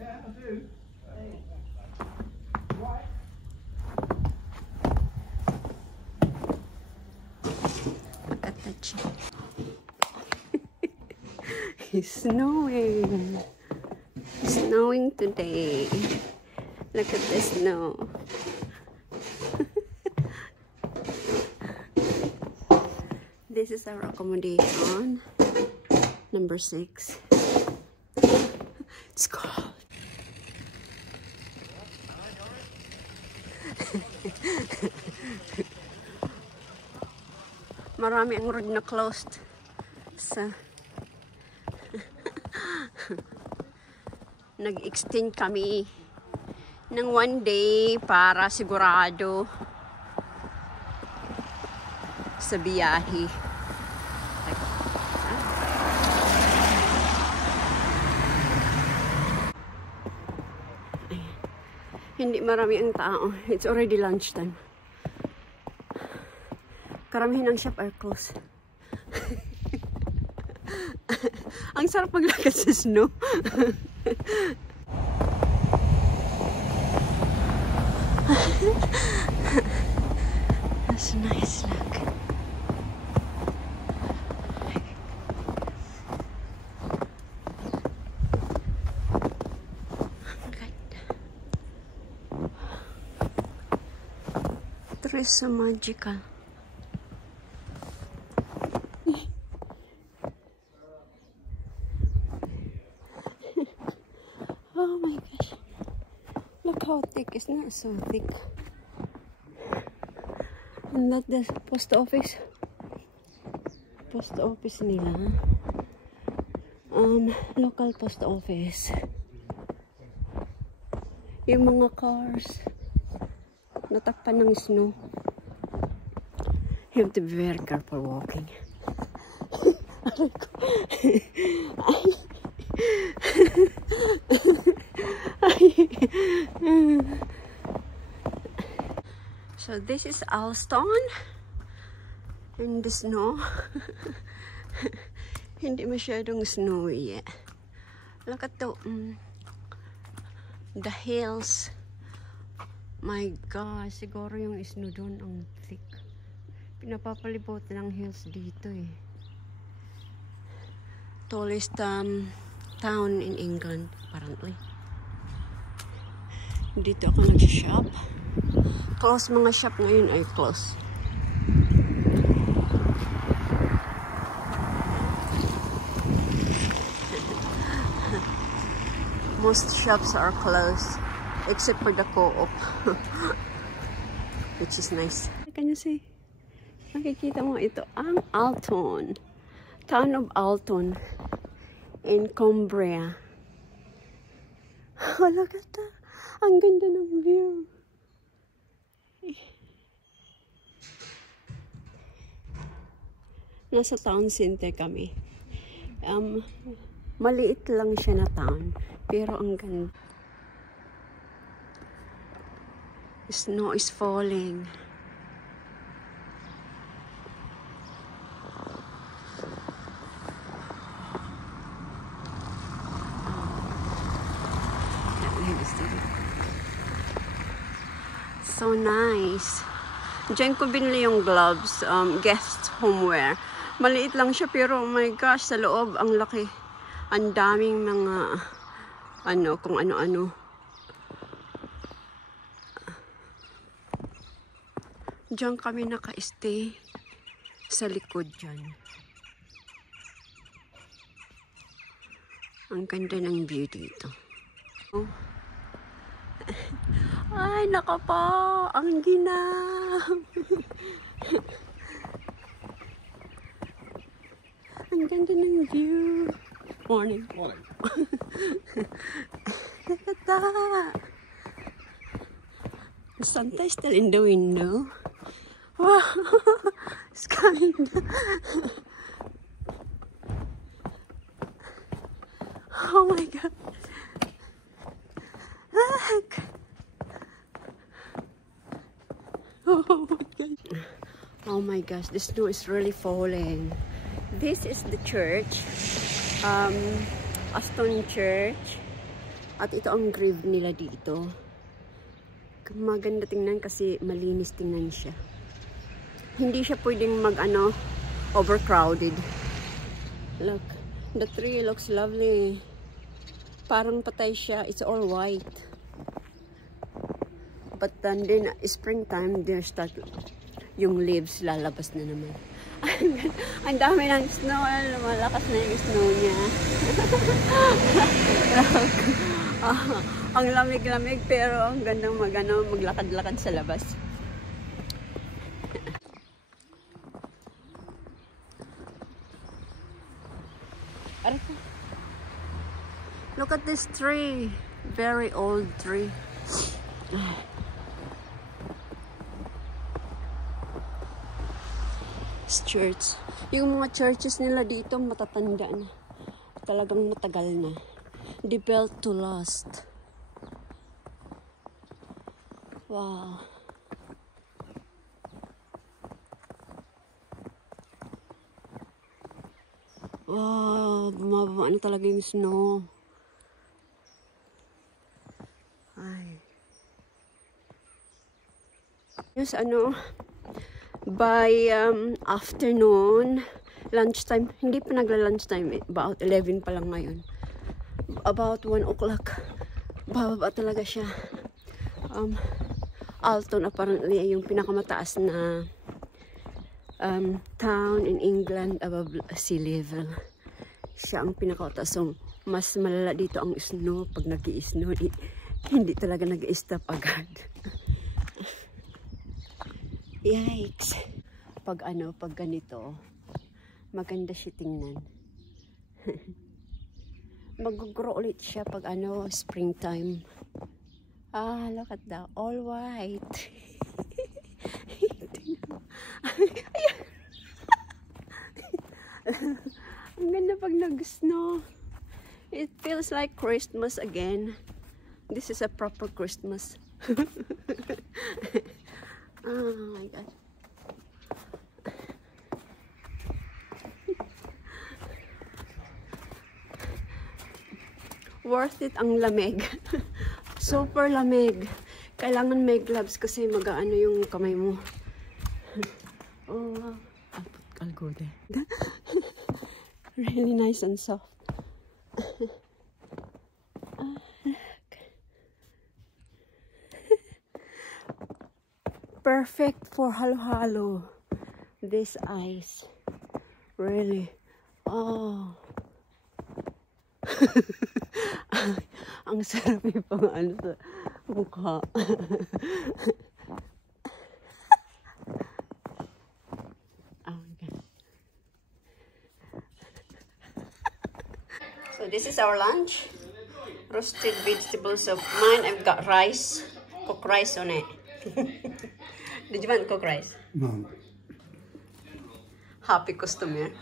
Yeah, I do. Right. Look at that shit. It's snowing. It's snowing today. Look at the snow. This is our accommodation. Number 6. It's cold. Marami ang road na closed sa nag-extend kami ng 1 day para sigurado sa biyahe. Hindi marami ang tao. It's already lunchtime. Karamihan ng shop are closed. Ang sarap maglakad sa snow. That's nice, look. It is so magical. Oh my gosh. Look how thick. It's not so thick. And that the post office. Post office nila. Local post office. Yung mga cars natakpan ng snow. You have to be very careful walking. So this is Alston in the snow. Hindi masyadong snowy yet. Look at the hills. My gosh, siguro yung snow doon ang thick. Pinapapalibot ng hills dito eh. Tallest town in England, apparently. Dito ako nag-shop. Close mga shop ngayon ay close. Most shops are closed. Except for the co-op. Which is nice. Can you see? Makikita mo ito ang Alton. Town of Alton in Cumbria. Oh, look at that. Ang ganda ng view. Nasa town center kami. Maliit lang siya na town. Pero ang ganda. Snow is falling. So nice. Diyan ko binili yung gloves, guest homeware. Maliit lang siya pero oh my gosh, sa loob ang laki. Ang daming mga kung ano-ano. Diyan kami naka-stay sa likod dyan. Ang ganda ng view dito. Oh. Ay, naka po! Ang ginaw! Ang ganda ng view. Morning. Morning. Look at that! The sun's still in the window. Wow! It's kind of... Oh my god! Look! Oh my gosh! Oh my gosh! The snow is really falling. This is the church, Aston Church, At ito ang grave nila dito. Maganda tingnan kasi malinis tingnan siya. Hindi siya pwedeng overcrowded. Look, the tree looks lovely. Parang patay siya. It's all white. But then springtime, they start yung leaves lalabas na naman. Ang dami ng snow. Malakas na yung snow niya. Ang lamig-lamig pero ang gandang maglakad-lakad sa labas. Look at this tree. Very old tree. Church. Yung mga churches nila dito matatanda na. Talagang matagal na. They built to last. Wow. Wow, bumababa na talaga yung snow. Ay. Yes, by afternoon, lunchtime, hindi pa nagla-lunchtime, about 11 pa lang ngayon. About 1 o'clock, bababa talaga siya. Alton apparently ay yung pinakamataas na town in England above sea level. Siya ang pinakataas. So, mas malala dito ang snow. Pag nag-i-snow, hindi talaga nag-i-stop agad. Yikes! Pag ganito, maganda siya tingnan. Mag-grow ulit siya pag springtime. Ah, look at that. All white. Ang ganda pag nag-snow. It feels like Christmas again. This is a proper Christmas. Oh my God. Worth it ang lamig. Super lamig. Kailangan may gloves kasi mag-aano yung kamay mo. Oh, wow. I'll go there. Really nice and soft. Perfect for halo-halo. This ice. Really. Oh. Ang sarap yung sa mukha. Oh my God. So this is our lunch. Roasted vegetable soup. Mine, I've got rice. Cooked rice on it. Did you want cooked rice? No. Happy customer.